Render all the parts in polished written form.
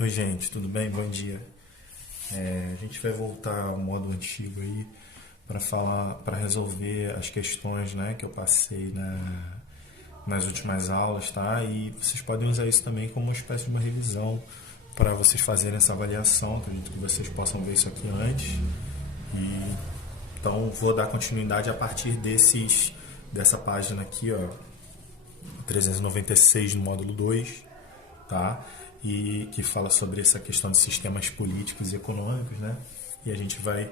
Oi, gente, tudo bem? Bom dia. A gente vai voltar ao modo antigo aí para resolver as questões, né, que eu passei nas últimas aulas, tá? E vocês podem usar isso também como uma espécie de uma revisão para vocês fazerem essa avaliação. Acredito que vocês possam ver isso aqui antes. E então vou dar continuidade a partir dessa página aqui, ó, 396 no módulo 2, tá? E que fala sobre essa questão de sistemas políticos e econômicos, né? E a gente vai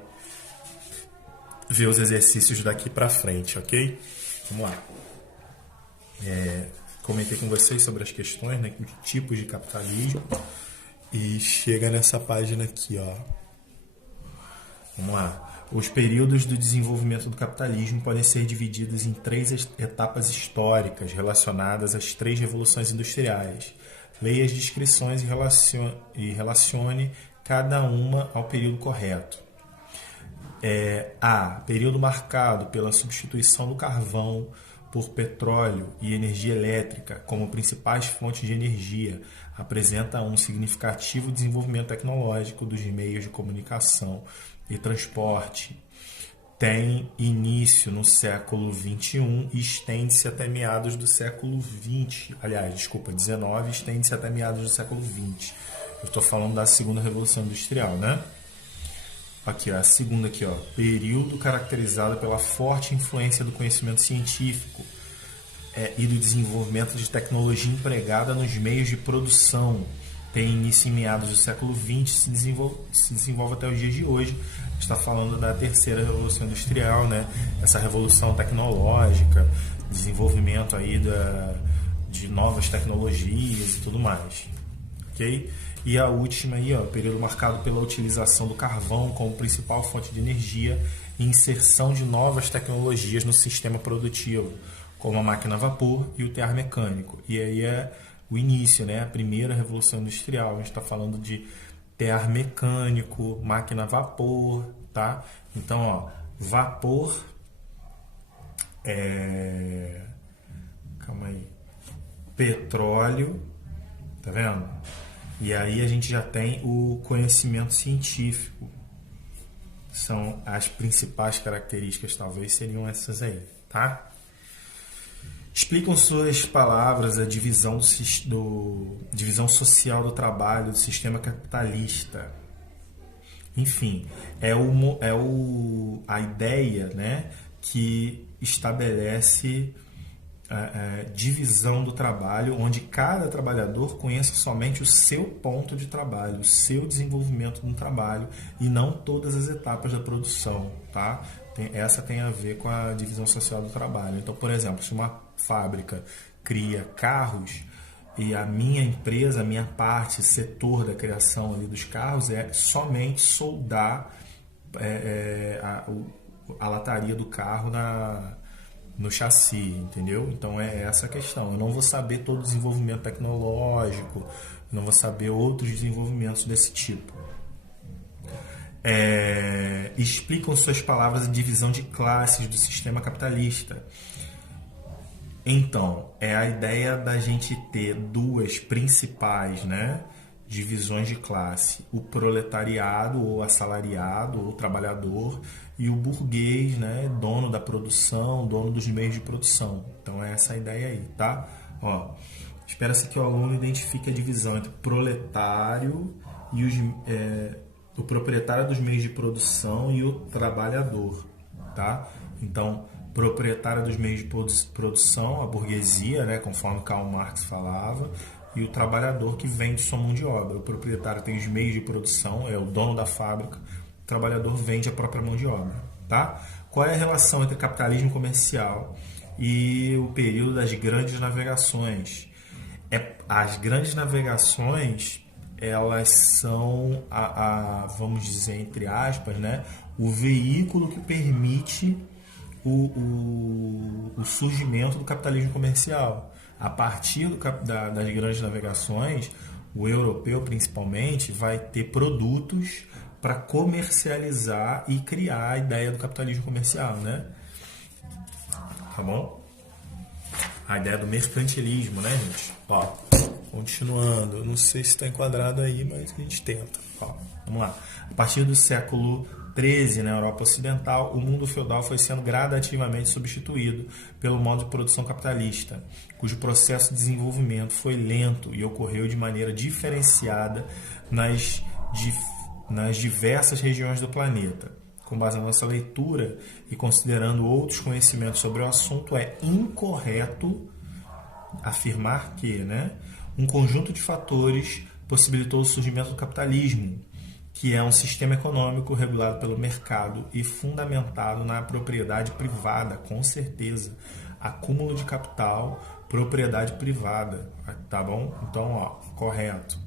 ver os exercícios daqui para frente, ok? Vamos lá. Comentei com vocês sobre as questões, né? Tipos de capitalismo, e chega nessa página aqui, ó. Vamos lá. Os períodos do desenvolvimento do capitalismo podem ser divididos em 3 etapas históricas relacionadas às 3 revoluções industriais. Leia as descrições e relacione cada uma ao período correto. A. Período marcado pela substituição do carvão por petróleo e energia elétrica como principais fontes de energia, apresenta um significativo desenvolvimento tecnológico dos meios de comunicação e transporte. Tem início no século XXI e estende-se até meados do século XX. Aliás, desculpa, XIX e estende-se até meados do século XX. Eu estou falando da segunda Revolução Industrial, né? Aqui, ó, a segunda aqui, ó. Período caracterizado pela forte influência do conhecimento científico e do desenvolvimento de tecnologia empregada nos meios de produção. Tem início em meados do século XX, se desenvolve até os dias de hoje. Está falando da terceira revolução industrial, né? Essa revolução tecnológica, desenvolvimento aí de novas tecnologias e tudo mais, ok? E a última aí, ó, período marcado pela utilização do carvão como principal fonte de energia e inserção de novas tecnologias no sistema produtivo, como a máquina a vapor e o tear mecânico. E aí é o início, né? A primeira revolução industrial. A gente está falando de tear mecânico, máquina a vapor, tá? Então, ó, vapor, calma aí, petróleo, tá vendo? E aí a gente já tem o conhecimento científico. São as principais características, talvez seriam essas aí, tá? Explicam suas palavras a divisão divisão social do trabalho, do sistema capitalista. Enfim, a ideia, né, que estabelece a divisão do trabalho, onde cada trabalhador conheça somente o seu ponto de trabalho, o seu desenvolvimento no trabalho e não todas as etapas da produção, tá? Essa tem a ver com a divisão social do trabalho. Então, por exemplo, se uma fábrica cria carros e a minha empresa, a minha parte, setor da criação ali dos carros é somente soldar a lataria do carro no chassi, entendeu? Então é essa a questão. Eu não vou saber todo o desenvolvimento tecnológico, não vou saber outros desenvolvimentos desse tipo. Explicam suas palavras a divisão de classes do sistema capitalista. Então, é a ideia da gente ter 2 principais, né, divisões de classe. O proletariado, ou assalariado, ou trabalhador, e o burguês, né, dono da produção, dono dos meios de produção. Então, é essa a ideia aí, tá? Ó, espera-se que o aluno identifique a divisão entre proletário e o proprietário dos meios de produção e o trabalhador, tá? Então, proprietário dos meios de produção, a burguesia, né, conforme Karl Marx falava, e o trabalhador que vende sua mão de obra. O proprietário tem os meios de produção, é o dono da fábrica, o trabalhador vende a própria mão de obra, tá? Qual é a relação entre capitalismo comercial e o período das grandes navegações? As grandes navegações, elas são, vamos dizer, entre aspas, né, o veículo que permite o surgimento do capitalismo comercial. A partir das grandes navegações, o europeu principalmente vai ter produtos para comercializar e criar a ideia do capitalismo comercial, né? Tá bom? A ideia do mercantilismo, né, gente? Ó, Continuando, não sei se está enquadrado aí, mas a gente tenta. Ó, vamos lá. A partir do século XIII, na Europa Ocidental, o mundo feudal foi sendo gradativamente substituído pelo modo de produção capitalista, cujo processo de desenvolvimento foi lento e ocorreu de maneira diferenciada nas diversas regiões do planeta. Com base na nossa leitura e considerando outros conhecimentos sobre o assunto, é incorreto afirmar que, um conjunto de fatores possibilitou o surgimento do capitalismo, que é um sistema econômico regulado pelo mercado e fundamentado na propriedade privada, com certeza. Acúmulo de capital, propriedade privada, tá bom? Então, correto.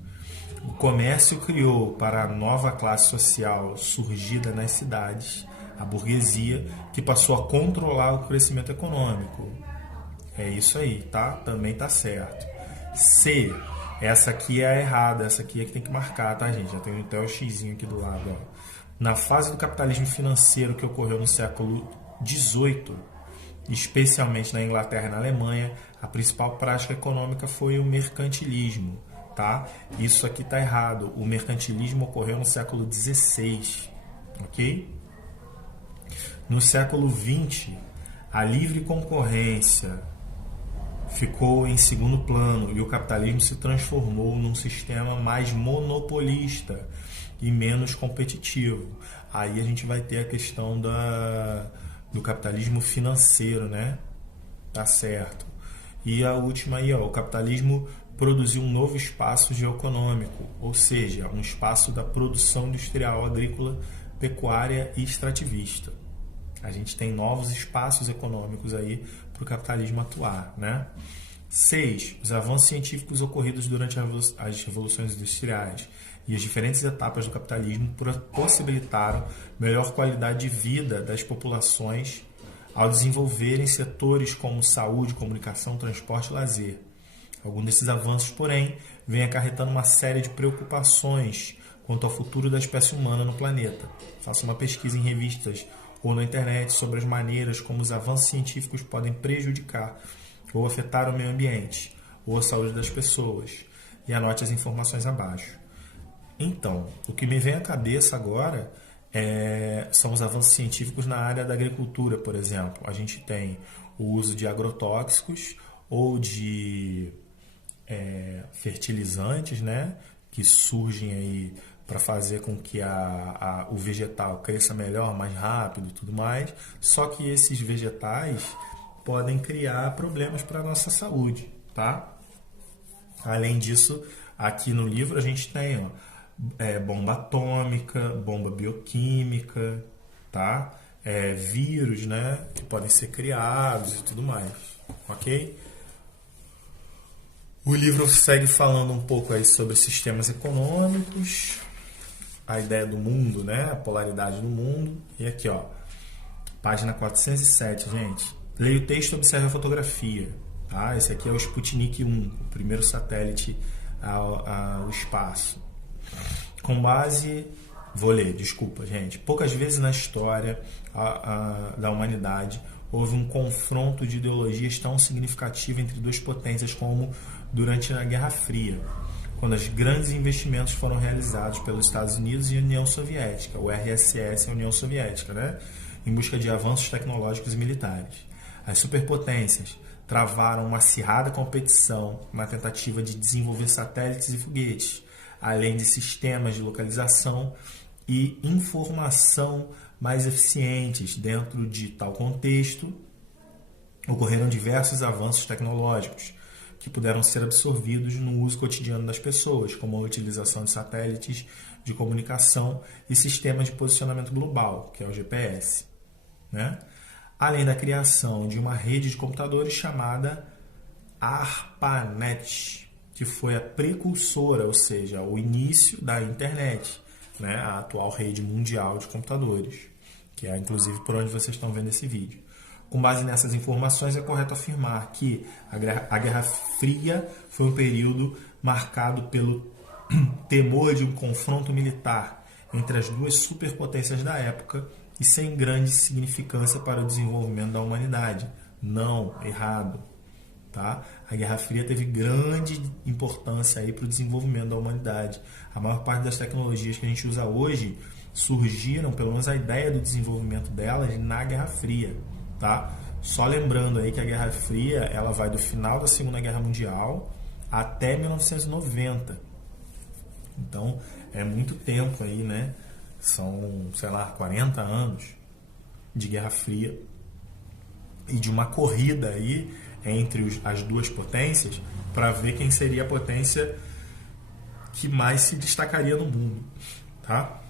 O comércio criou para a nova classe social surgida nas cidades, a burguesia, que passou a controlar o crescimento econômico. É isso aí, tá? Também tá certo. C. Essa aqui é a errada, essa aqui é que tem que marcar, tá, gente? Já tem até o xizinho aqui do lado, ó. Na fase do capitalismo financeiro que ocorreu no século XVIII, especialmente na Inglaterra e na Alemanha, a principal prática econômica foi o mercantilismo, tá? Isso aqui tá errado. O mercantilismo ocorreu no século XVI, ok? No século XX, a livre concorrência ficou em segundo plano e o capitalismo se transformou num sistema mais monopolista e menos competitivo. Aí a gente vai ter a questão do capitalismo financeiro, né? Tá certo. E a última aí, ó, o capitalismo produziu um novo espaço geoeconômico, ou seja, um espaço da produção industrial, agrícola, pecuária e extrativista. A gente tem novos espaços econômicos aí para o capitalismo atuar, né? 6. Os avanços científicos ocorridos durante as revoluções industriais e as diferentes etapas do capitalismo possibilitaram melhor qualidade de vida das populações ao desenvolverem setores como saúde, comunicação, transporte e lazer. Alguns desses avanços, porém, vêm acarretando uma série de preocupações quanto ao futuro da espécie humana no planeta. Faça uma pesquisa em revistas ou na internet sobre as maneiras como os avanços científicos podem prejudicar ou afetar o meio ambiente ou a saúde das pessoas e anote as informações abaixo. Então, o que me vem à cabeça agora são os avanços científicos na área da agricultura, por exemplo. A gente tem o uso de agrotóxicos ou de fertilizantes, né, que surgem aí para fazer com que o vegetal cresça melhor, mais rápido e tudo mais. Só que esses vegetais podem criar problemas para a nossa saúde, tá? Além disso, aqui no livro a gente tem bomba atômica, bomba bioquímica, tá? Vírus, né, que podem ser criados e tudo mais, ok? O livro segue falando um pouco aí sobre sistemas econômicos, a ideia do mundo, né? A polaridade do mundo. E aqui, ó, página 407, gente. Leia o texto e observe a fotografia. Tá? Esse aqui é o Sputnik 1, o primeiro satélite ao espaço. Com base... Vou ler, desculpa, gente. Poucas vezes na história da humanidade houve um confronto de ideologias tão significativo entre duas potências como durante a Guerra Fria, quando os grandes investimentos foram realizados pelos Estados Unidos e a União Soviética, o RSS e a União Soviética, né? Em busca de avanços tecnológicos e militares. As superpotências travaram uma acirrada competição na tentativa de desenvolver satélites e foguetes, além de sistemas de localização e informação mais eficientes. Dentro de tal contexto, ocorreram diversos avanços tecnológicos que puderam ser absorvidos no uso cotidiano das pessoas, como a utilização de satélites de comunicação e sistemas de posicionamento global, que é o GPS, né? Além da criação de uma rede de computadores chamada ARPANET, que foi a precursora, ou seja, o início da internet, né? A atual rede mundial de computadores, que é inclusive por onde vocês estão vendo esse vídeo. Com base nessas informações, é correto afirmar que a Guerra Fria foi um período marcado pelo temor de um confronto militar entre as duas superpotências da época e sem grande significância para o desenvolvimento da humanidade. Não, errado. tá? A Guerra Fria teve grande importância aí para o desenvolvimento da humanidade. A maior parte das tecnologias que a gente usa hoje surgiram, pelo menos a ideia do desenvolvimento delas, na Guerra Fria, tá? Só lembrando aí que a Guerra Fria ela vai do final da Segunda Guerra Mundial até 1990. Então, é muito tempo aí, né? São, sei lá, 40 anos de Guerra Fria e de uma corrida aí entre as duas potências para ver quem seria a potência que mais se destacaria no mundo, tá?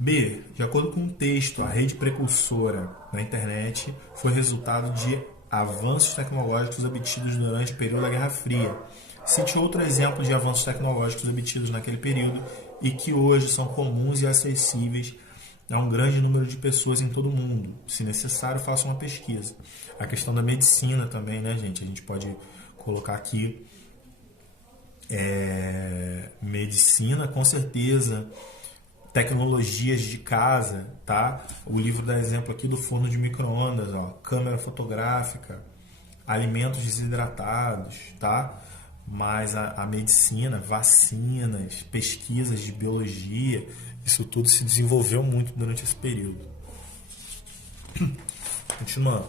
B. De acordo com o texto, a rede precursora na internet foi resultado de avanços tecnológicos obtidos durante o período da Guerra Fria. Cite outro exemplo de avanços tecnológicos obtidos naquele período e que hoje são comuns e acessíveis a um grande número de pessoas em todo o mundo. Se necessário, faça uma pesquisa. A questão da medicina também, né, gente? A gente pode colocar aqui medicina, com certeza. Tecnologias de casa, tá? O livro dá exemplo aqui do forno de micro-ondas, ó, câmera fotográfica, alimentos desidratados, tá? Mas a medicina, vacinas, pesquisas de biologia, isso tudo se desenvolveu muito durante esse período. Continuando.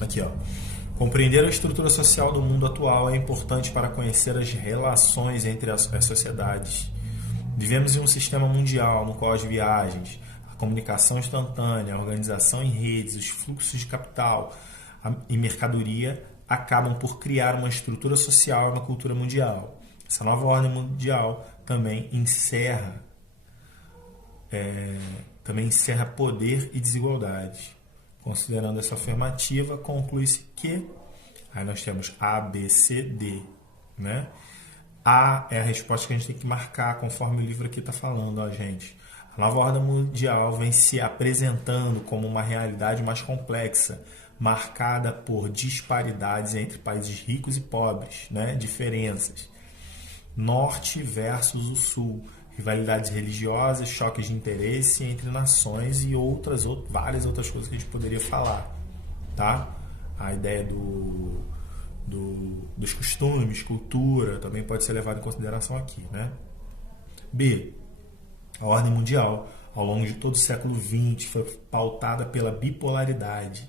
Aqui, ó. Compreender a estrutura social do mundo atual é importante para conhecer as relações entre as sociedades. Vivemos em um sistema mundial no qual as viagens, a comunicação instantânea, a organização em redes, os fluxos de capital e mercadoria acabam por criar uma estrutura social e uma cultura mundial. Essa nova ordem mundial também encerra poder e desigualdade. Considerando essa afirmativa, conclui-se que aí nós temos A, B, C, D, né? A é a resposta que a gente tem que marcar conforme o livro aqui está falando, ó, gente. A nova ordem mundial vem se apresentando como uma realidade mais complexa, marcada por disparidades entre países ricos e pobres, né? Diferenças. Norte versus o Sul. Rivalidades religiosas, choques de interesse entre nações e várias outras coisas que a gente poderia falar, tá? A ideia dos costumes, cultura, também pode ser levada em consideração aqui, né? B. A ordem mundial, ao longo de todo o século XX, foi pautada pela bipolaridade,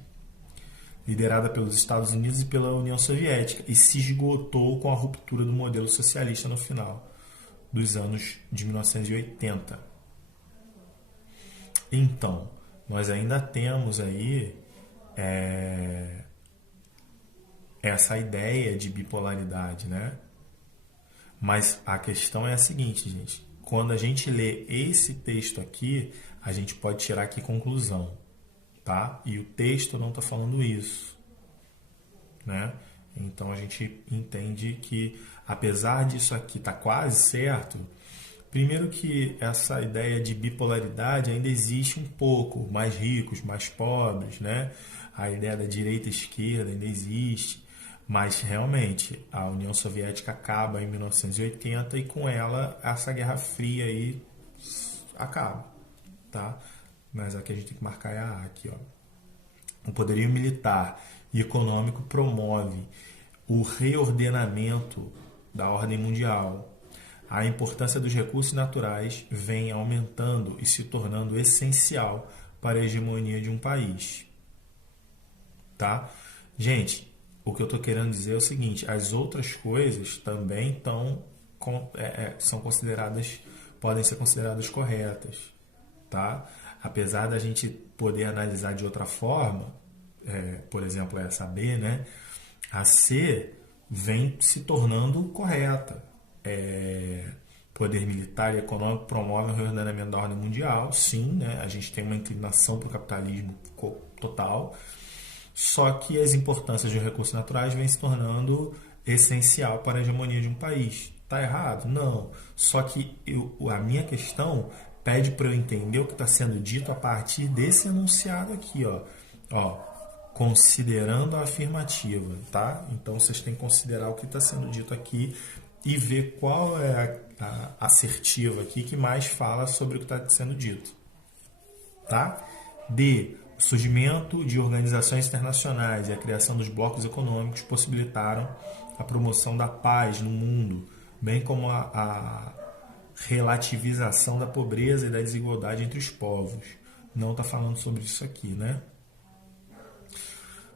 liderada pelos Estados Unidos e pela União Soviética, e se esgotou com a ruptura do modelo socialista no final dos anos de 1980. Então, nós ainda temos aí essa ideia de bipolaridade, né? Mas a questão é a seguinte, gente. Quando a gente lê esse texto aqui, a gente pode tirar aqui conclusão, tá? E o texto não está falando isso, né? Então a gente entende que, apesar disso aqui estar quase certo, primeiro que essa ideia de bipolaridade ainda existe um pouco, mais ricos, mais pobres, né? A ideia da direita e esquerda ainda existe, mas realmente a União Soviética acaba em 1980 e com ela essa Guerra Fria aí acaba, tá? Mas aqui a gente tem que marcar é a A aqui, ó. O poderio militar e econômico promove o reordenamento da ordem mundial. A importância dos recursos naturais vem aumentando e se tornando essencial para a hegemonia de um país. Tá? Gente, o que eu estou querendo dizer é o seguinte, as outras coisas também são consideradas, podem ser consideradas corretas. Tá? Apesar da gente poder analisar de outra forma, por exemplo, essa B, né? A C vem se tornando correta. Poder militar e econômico promove o reordenamento da ordem mundial. Sim, né? A gente tem uma inclinação para o capitalismo total. Só que as importâncias de recursos naturais vêm se tornando essencial para a hegemonia de um país. Está errado? Não. Só que a minha questão pede para eu entender o que está sendo dito a partir desse enunciado aqui, ó, considerando a afirmativa, tá? Então vocês têm que considerar o que está sendo dito aqui e ver qual é a assertiva aqui que mais fala sobre o que está sendo dito, tá? D. O surgimento de organizações internacionais e a criação dos blocos econômicos possibilitaram a promoção da paz no mundo, bem como a relativização da pobreza e da desigualdade entre os povos. Não está falando sobre isso aqui, né?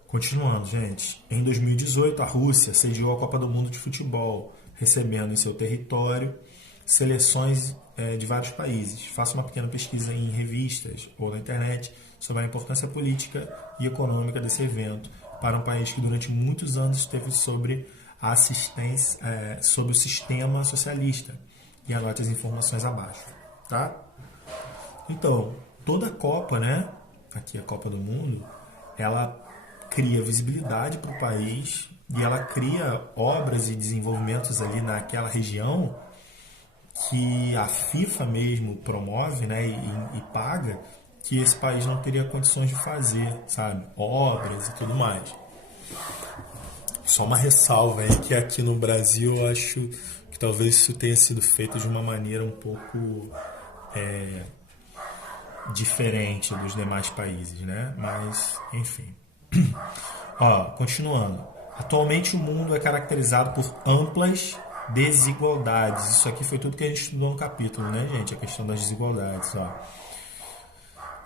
Continuando, gente. Em 2018, a Rússia sediou a Copa do Mundo de Futebol, recebendo em seu território seleções de vários países. Faça uma pequena pesquisa em revistas ou na internet sobre a importância política e econômica desse evento para um país que durante muitos anos esteve sobre a assistência, sobre o sistema socialista. E anote as informações abaixo, tá? Então, toda a Copa, né? Aqui a Copa do Mundo, ela cria visibilidade para o país e ela cria obras e desenvolvimentos ali naquela região que a FIFA mesmo promove, né, e paga, que esse país não teria condições de fazer, sabe? Obras e tudo mais. Só uma ressalva aí que aqui no Brasil eu acho que talvez isso tenha sido feito de uma maneira um pouco diferente dos demais países, né? Mas, enfim. Ó, continuando. Atualmente o mundo é caracterizado por amplas desigualdades. Isso aqui foi tudo que a gente estudou no capítulo, né, gente? A questão das desigualdades, ó.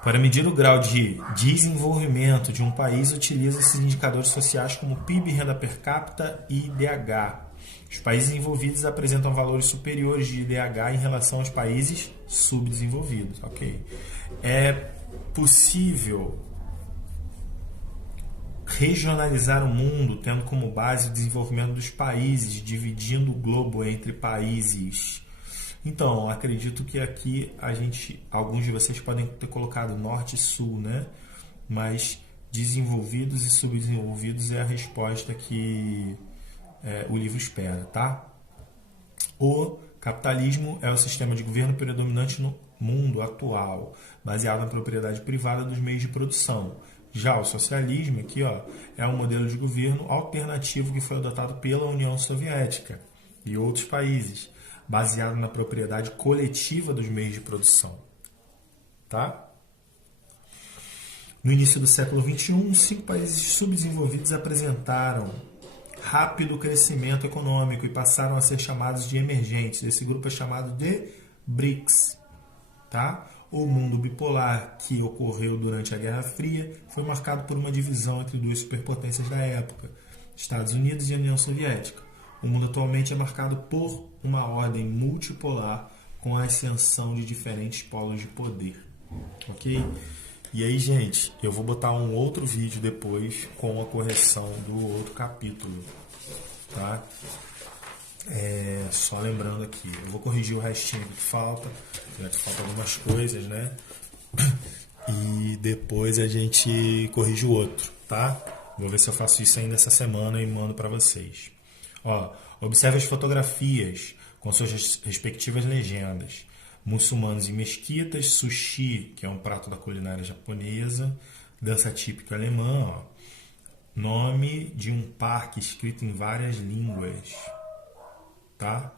Para medir o grau de desenvolvimento de um país, utiliza esses indicadores sociais como PIB, renda per capita e IDH. Os países envolvidos apresentam valores superiores de IDH em relação aos países subdesenvolvidos, ok? É possível regionalizar o mundo tendo como base o desenvolvimento dos países, dividindo o globo entre países. Então, acredito que aqui alguns de vocês podem ter colocado norte e sul, né? Mas desenvolvidos e subdesenvolvidos é a resposta que o livro espera, tá? O capitalismo é o sistema de governo predominante no mundo atual, baseado na propriedade privada dos meios de produção. Já o socialismo aqui, ó, é um modelo de governo alternativo que foi adotado pela União Soviética e outros países, baseado na propriedade coletiva dos meios de produção. Tá? No início do século XXI, 5 países subdesenvolvidos apresentaram rápido crescimento econômico e passaram a ser chamados de emergentes. Esse grupo é chamado de BRICS. Tá? O mundo bipolar que ocorreu durante a Guerra Fria foi marcado por uma divisão entre duas superpotências da época, Estados Unidos e União Soviética. O mundo atualmente é marcado por uma ordem multipolar com a ascensão de diferentes polos de poder. Ok? E aí, gente, eu vou botar um outro vídeo depois com a correção do outro capítulo. Tá? Só lembrando aqui, eu vou corrigir o restinho que falta, já que faltam algumas coisas, né? E depois a gente corrige o outro, tá? Vou ver se eu faço isso ainda essa semana e mando para vocês. Ó, observe as fotografias com suas respectivas legendas. Muçulmanos em mesquitas, sushi, que é um prato da culinária japonesa, dança típica alemã, ó. Nome de um parque escrito em várias línguas. Tá?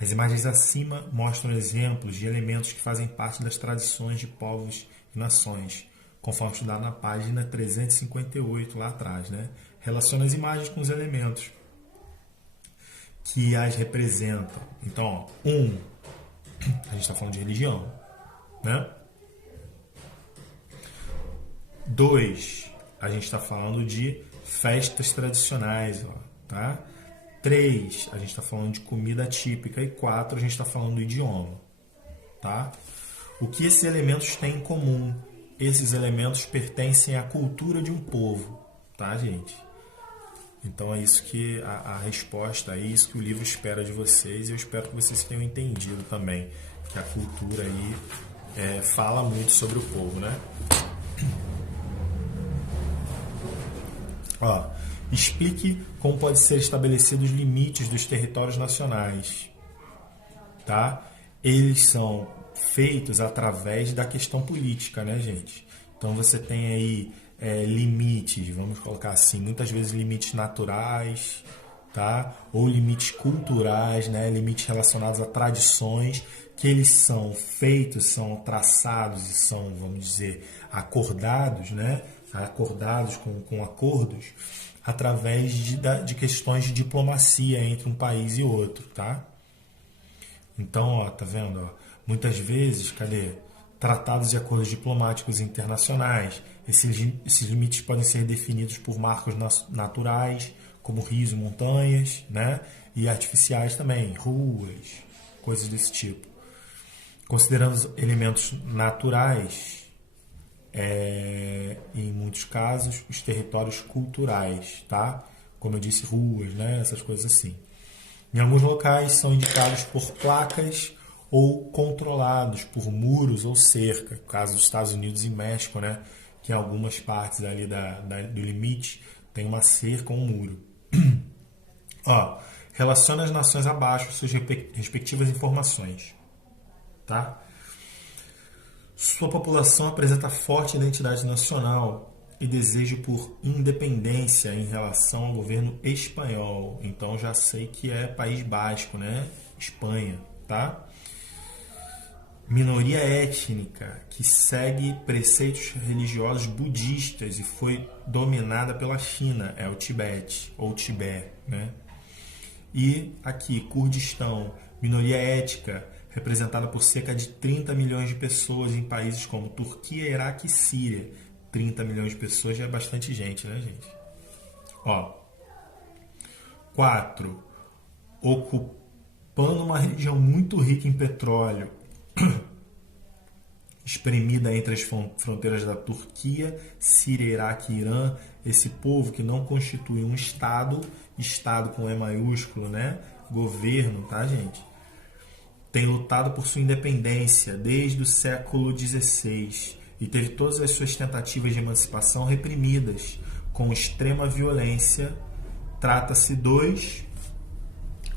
As imagens acima mostram exemplos de elementos que fazem parte das tradições de povos e nações, conforme estudado na página 358 lá atrás, né? Relaciona as imagens com os elementos que as representam. Então, ó, a gente está falando de religião, né? 2, a gente está falando de festas tradicionais, ó, tá? 3, a gente está falando de comida típica. E 4, a gente está falando do idioma. Tá? O que esses elementos têm em comum? Esses elementos pertencem à cultura de um povo. Tá, gente? Então é isso que a resposta, é isso que o livro espera de vocês. E eu espero que vocês tenham entendido também que a cultura aí fala muito sobre o povo, né? Ó, explique como pode ser estabelecidos os limites dos territórios nacionais. Tá? Eles são feitos através da questão política, né, gente? Então você tem aí limites, vamos colocar assim, muitas vezes limites naturais, tá? Ou limites culturais, né? Limites relacionados a tradições, que eles são feitos, são traçados e são, vamos dizer, acordados, né? Acordados com acordos através de questões de diplomacia entre um país e outro, tá? Então, ó, tá vendo? Ó, muitas vezes, cadê? Tratados e acordos diplomáticos internacionais. Esses limites podem ser definidos por marcos naturais, como rios e montanhas, né? E artificiais também, ruas, coisas desse tipo. Considerando os elementos naturais, em muitos casos, os territórios culturais, tá? Como eu disse, ruas, né? Essas coisas assim. Em alguns locais são indicados por placas ou controlados por muros ou cerca, no caso dos Estados Unidos e México, né? Que em algumas partes ali do limite tem uma cerca ou um muro. Ó, relaciona as nações abaixo suas respectivas informações, tá? Sua população apresenta forte identidade nacional e desejo por independência em relação ao governo espanhol. Então já sei que é País Basco, né? Espanha, tá? Minoria étnica que segue preceitos religiosos budistas e foi dominada pela China, é o Tibete, ou Tibete, né? E aqui, Kurdistão, minoria étnica representada por cerca de 30 milhões de pessoas em países como Turquia, Iraque e Síria. 30 milhões de pessoas já é bastante gente, né, gente? Ó. 4. Ocupando uma região muito rica em petróleo, espremida entre as fronteiras da Turquia, Síria, Iraque e Irã, esse povo que não constitui um Estado com E maiúsculo, né? Governo, tá, gente? Tem lutado por sua independência desde o século XVI e teve todas as suas tentativas de emancipação reprimidas com extrema violência. Trata-se dos...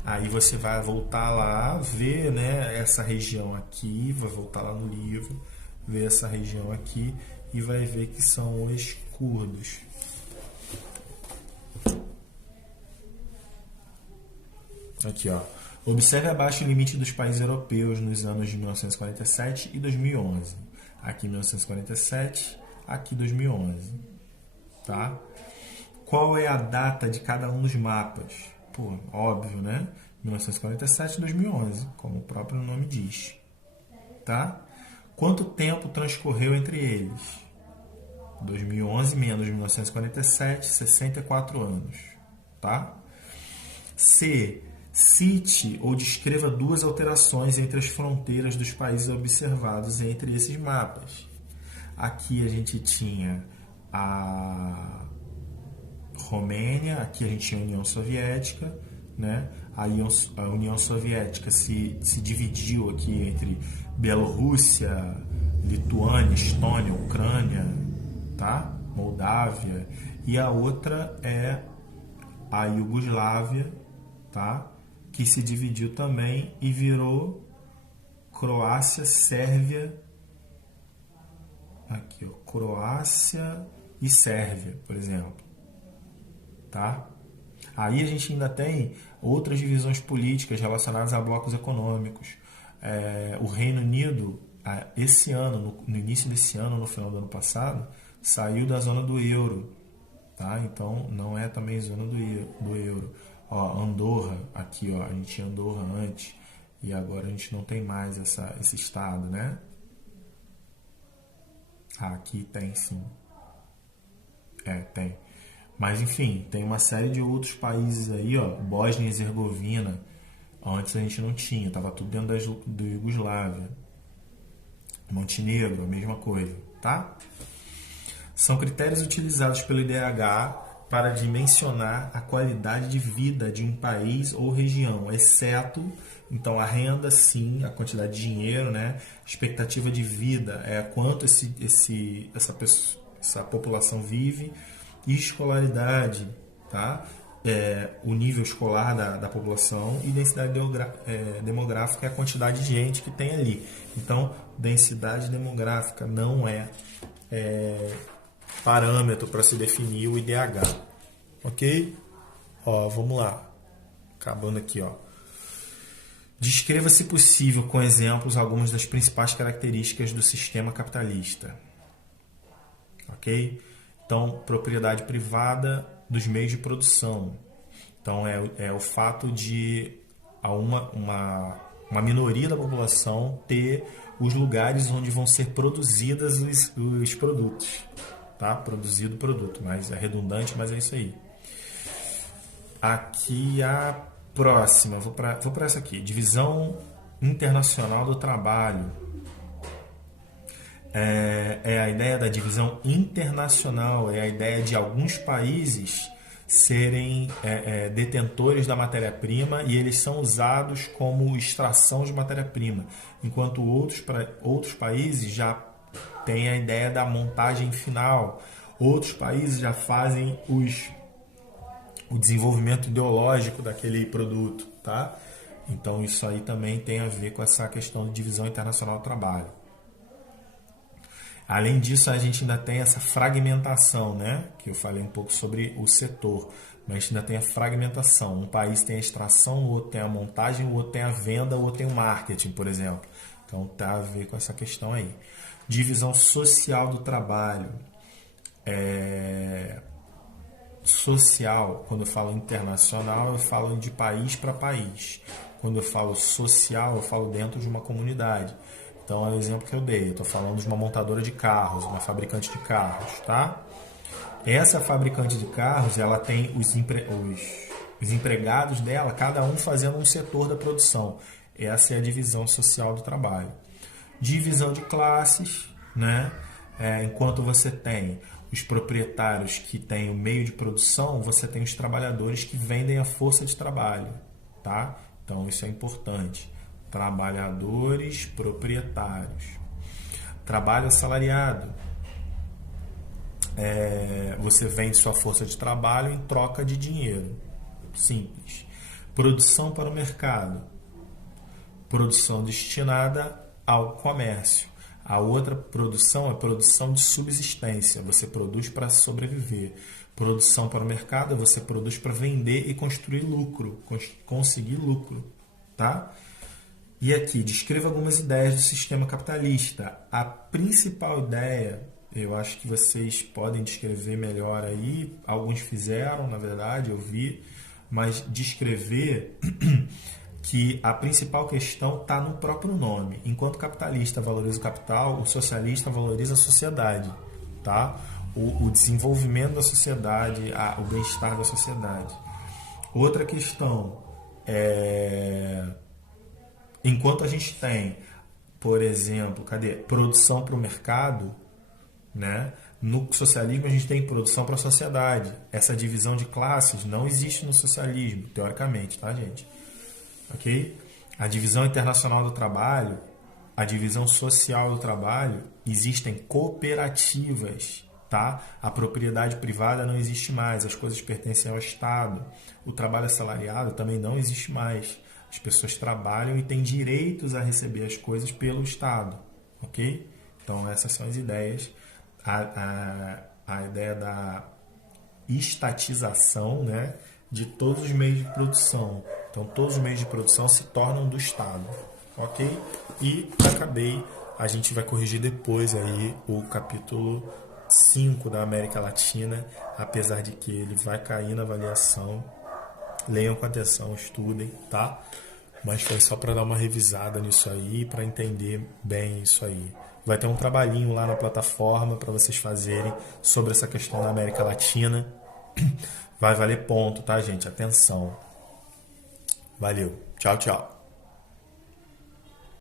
Aí você vai voltar lá, ver, né, essa região aqui, vai voltar lá no livro, ver essa região aqui e vai ver que são os curdos. Aqui, ó. Observe abaixo o limite dos países europeus nos anos de 1947 e 2011. Aqui 1947, aqui 2011. Tá? Qual é a data de cada um dos mapas? Pô, óbvio, né? 1947 e 2011, como o próprio nome diz. Tá? Quanto tempo transcorreu entre eles? 2011 menos 1947, 64 anos. Tá? C. Cite ou descreva duas alterações entre as fronteiras dos países observados entre esses mapas. Aqui a gente tinha a Romênia, aqui a gente tinha a União Soviética, né? A União Soviética se dividiu aqui entre Bielorrússia, Lituânia, Estônia, Ucrânia, tá? Moldávia, e a outra é a Iugoslávia, tá? Que se dividiu também e virou Croácia, Sérvia, aqui, ó, Croácia e Sérvia, por exemplo, tá? Aí a gente ainda tem outras divisões políticas relacionadas a blocos econômicos. O Reino Unido, esse ano, no início desse ano, no final do ano passado, saiu da zona do euro, tá? Então não é também zona do euro. Ó, Andorra, aqui, ó, a gente tinha Andorra antes e agora a gente não tem mais esse estado, né? Aqui tem sim. Tem. Mas enfim, tem uma série de outros países aí, ó, Bósnia e Herzegovina, antes a gente não tinha, tava tudo dentro do Iugoslávia. Montenegro, a mesma coisa, tá? São critérios utilizados pelo IDH para dimensionar a qualidade de vida de um país ou região, exceto, então, a renda, sim, a quantidade de dinheiro, né? Expectativa de vida é quanto essa população vive, e escolaridade, tá? O nível escolar da população, e densidade demográfica é a quantidade de gente que tem ali. Então, densidade demográfica não é parâmetro para se definir o IDH. Ok? Ó, vamos lá. acabando aqui, ó. Descreva, se possível, com exemplos, algumas das principais características do sistema capitalista. Ok? Então, propriedade privada dos meios de produção. Então, é o fato de uma minoria da população ter os lugares onde vão ser produzidos os produtos. Tá? Produzido o produto, mas é redundante, mas é isso aí. Aqui a próxima, vou para essa aqui. Divisão Internacional do Trabalho. É a ideia da divisão internacional, é a ideia de alguns países serem detentores da matéria-prima e eles são usados como extração de matéria-prima, enquanto outros países já têm a ideia da montagem final, outros países já fazem o desenvolvimento ideológico daquele produto, tá? Então isso aí também tem a ver com essa questão de divisão internacional do trabalho. Além disso, a gente ainda tem essa fragmentação, né? Que eu falei um pouco sobre o setor, mas a gente ainda tem a fragmentação. Um país tem a extração, o outro tem a montagem, o outro tem a venda, o outro tem o marketing, por exemplo. Então, tá a ver com essa questão aí. Divisão social do trabalho. Social, quando eu falo internacional, eu falo de país para país. Quando eu falo social, eu falo dentro de uma comunidade. Então, é o exemplo que eu dei. Eu estou falando de uma montadora de carros, uma fabricante de carros, tá? Essa fabricante de carros, ela tem os empregados dela, cada um fazendo um setor da produção. Essa é a divisão social do trabalho. Divisão de classes, né? Enquanto você tem os proprietários que têm o meio de produção, você tem os trabalhadores que vendem a força de trabalho, tá? Então, isso é importante. Trabalhadores proprietários. Trabalho assalariado. Você vende sua força de trabalho em troca de dinheiro. Simples. Produção para o mercado. Produção destinada ao comércio. A outra produção é produção de subsistência. Você produz para sobreviver. Produção para o mercado, você produz para vender e construir lucro. Conseguir lucro. Tá? E aqui, descreva algumas ideias do sistema capitalista. A principal ideia, eu acho que vocês podem descrever melhor aí. Alguns fizeram, na verdade, eu vi. Mas descrever que a principal questão está no próprio nome. Enquanto o capitalista valoriza o capital, o socialista valoriza a sociedade. Tá? O desenvolvimento da sociedade, o bem-estar da sociedade. Outra questão enquanto a gente tem, por exemplo, produção para o mercado, né? No socialismo a gente tem produção para a sociedade. Essa divisão de classes não existe no socialismo, teoricamente, tá, gente? Ok? A divisão internacional do trabalho, a divisão social do trabalho, existem cooperativas, tá? A propriedade privada não existe mais, as coisas pertencem ao Estado. O trabalho assalariado também não existe mais. As pessoas trabalham e têm direitos a receber as coisas pelo Estado, ok? Então, essas são as ideias. A ideia da estatização, né, de todos os meios de produção. Então, todos os meios de produção se tornam do Estado, ok? E acabei, a gente vai corrigir depois aí o capítulo 5 da América Latina, apesar de que ele vai cair na avaliação. Leiam com atenção, estudem, tá? Mas foi só para dar uma revisada nisso aí, para entender bem isso aí. Vai ter um trabalhinho lá na plataforma para vocês fazerem sobre essa questão da América Latina. Vai valer ponto, tá, gente? Atenção. Valeu. Tchau, tchau.